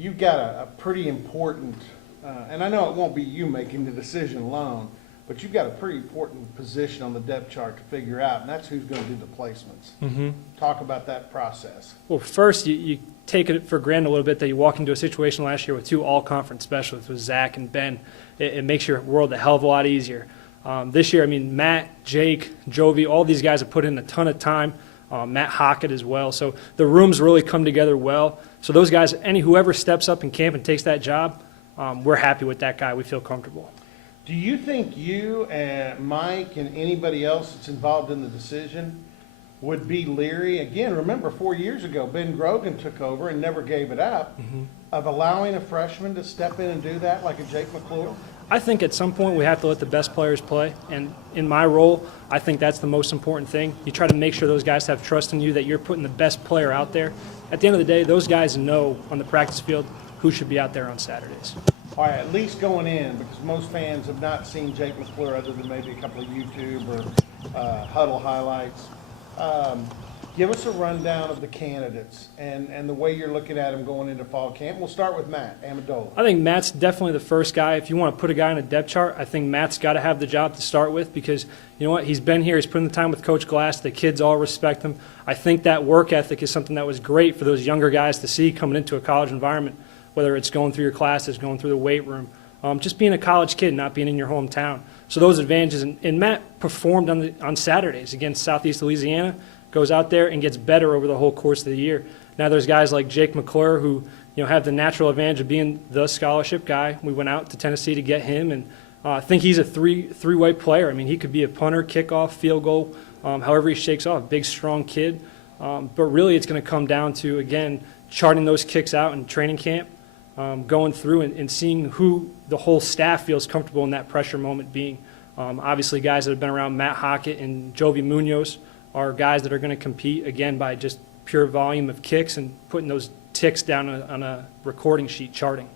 you've got a pretty important, and I know it won't be you making the decision alone, but you've got a pretty important position on the depth chart to figure out, and that's who's going to do the placements. Mm-hmm. Talk about that process. Well, first, you take it for granted a little bit that you walk into a situation last year with 2 all-conference specialists with Zach and Ben. It makes your world a hell of a lot easier. This year, I mean, Matt, Jake, Jovi, all these guys have put in a ton of time. Matt Hockett as well. So the rooms really come together well. So those guys, whoever steps up in camp and takes that job, we're happy with that guy. We feel comfortable. Do you think you and Mike and anybody else that's involved in the decision would be leery? Again, remember 4 years ago, Ben Grogan took over and never gave it up, of allowing a freshman to step in and do that like a Jake McClure? I think at some point we have to let the best players play. And in my role, I think that's the most important thing. You try to make sure those guys have trust in you, that you're putting the best player out there. At the end of the day, those guys know on the practice field who should be out there on Saturdays. All right, at least going in, because most fans have not seen Jake McClure other than maybe a couple of YouTube or Huddle highlights. Give us a rundown of the candidates and the way you're looking at them going into fall camp. We'll start with Matt Amendola. I think Matt's definitely the first guy. If you want to put a guy on a depth chart, I think Matt's got to have the job to start with, because you know what? He's been here. He's put in the time with Coach Glass. The kids all respect him. I think that work ethic is something that was great for those younger guys to see coming into a college environment, whether it's going through your classes, going through the weight room, just being a college kid, not being in your hometown. So those advantages. And Matt performed on Saturdays against Southeast Louisiana, goes out there and gets better over the whole course of the year. Now there's guys like Jake McClure who have the natural advantage of being the scholarship guy. We went out to Tennessee to get him, and I think he's a three-way player. I mean, he could be a punter, kickoff, field goal, however he shakes off. Big, strong kid. But really it's going to come down to, again, charting those kicks out in training camp, going through and seeing who the whole staff feels comfortable in that pressure moment being. Obviously, guys that have been around Matt Hockett and Jovi Munoz are guys that are going to compete, again, by just pure volume of kicks and putting those ticks down on a recording sheet charting.